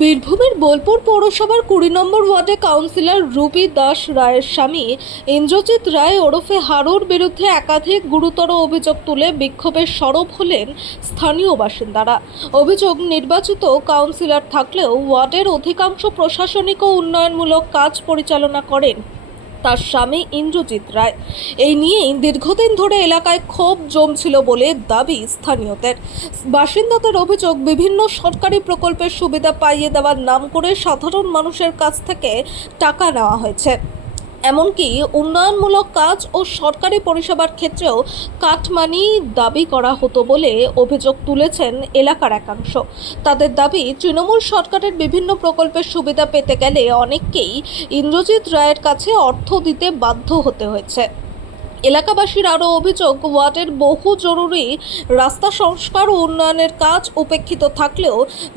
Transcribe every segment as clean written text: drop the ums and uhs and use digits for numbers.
বীরভূমের বোলপুর পৌরসভার ২০ নম্বর ওয়ার্ডে কাউন্সিলর রুবি দাস রায়ের স্বামী ইন্দ্রজিৎ রায় ওরফে হারুর বিরুদ্ধে একাধিক গুরুতর অভিযোগ তুলে বিক্ষোভে সরব হলেন স্থানীয় বাসিন্দারা। অভিযোগ, নির্বাচিত কাউন্সিলর থাকলেও ওয়ার্ডের অধিকাংশ প্রশাসনিক ও উন্নয়নমূলক কাজ পরিচালনা করেন তার স্বামী ইন্দ্রজিৎ রায়। এই নিয়েই দীর্ঘদিন ধরে এলাকায় ক্ষোভ জমছিল বলে দাবি স্থানীয়দের। বাসিন্দাদের অভিযোগ, বিভিন্ন সরকারি প্রকল্পের সুবিধা পাইয়ে দেওয়ার নাম করে সাধারণ মানুষের কাছ থেকে টাকা নেওয়া হয়েছে। এমনকি উন্নয়নমূলক কাজ ও সরকারি পরিষেবার ক্ষেত্রেও কাটমানি দাবি করা হতো বলে অভিযোগ তুলেছেন এলাকার একাংশ। তাদের দাবি, তৃণমূল সরকারের বিভিন্ন প্রকল্পের সুবিধা পেতে গেলে অনেককেই ইন্দ্রজিৎ রায়ের কাছে অর্থ দিতে বাধ্য হতে হয়েছে। এলাকাবাসীর আরও অভিযোগ, ওয়ার্ডের বহু জরুরি রাস্তা সংস্কার ও উন্নয়নের কাজ উপেক্ষিত থাকলেও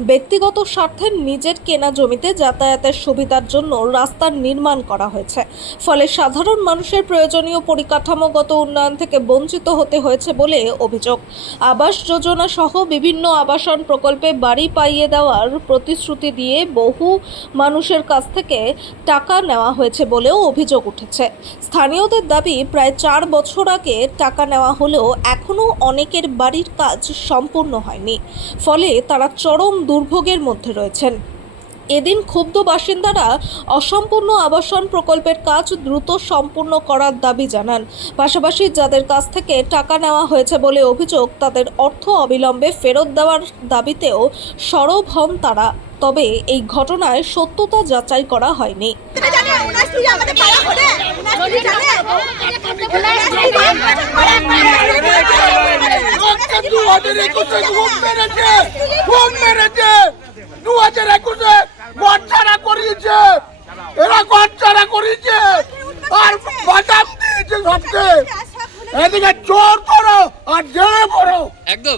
ব্যক্তিগত স্বার্থে নিজের কেনা জমিতে যাতায়াতের সুবিধার জন্য রাস্তার নির্মাণ করা হয়েছে। ফলে সাধারণ মানুষের প্রয়োজনীয় পরিকাঠামোগত উন্নয়ন থেকে বঞ্চিত হতে হয়েছে বলে অভিযোগ। আবাস যোজনা সহ বিভিন্ন আবাসন প্রকল্পে বাড়ি পাইয়ে দেওয়ার প্রতিশ্রুতি দিয়ে বহু মানুষের কাছ থেকে টাকা নেওয়া হয়েছে বলেও অভিযোগ উঠেছে। স্থানীয়দের দাবি, প্রায় 4 বছর আগে টাকা নেওয়া হলেও এখনও অনেকের বাড়ির কাজ সম্পূর্ণ হয়নি। ফলে তারা চরম দুর্ভোগের মধ্যে রয়েছেন। এদিন ক্ষুব্ধ বাসিন্দারা অসম্পূর্ণ আবাসন প্রকল্পের কাজ দ্রুত সম্পূর্ণ করার দাবি জানান। পাশাপাশি যাদের কাছ থেকে টাকা নেওয়া হয়েছে বলে অভিযোগ, তাদের অর্থ অবিলম্বে ফেরত দেওয়ার দাবিতেও সরব হন তারা। তবে এই ঘটনায় সত্যতা যাচাই করা হয়নি। এদিকে জোর করো আর জেলে পড়ো, একদম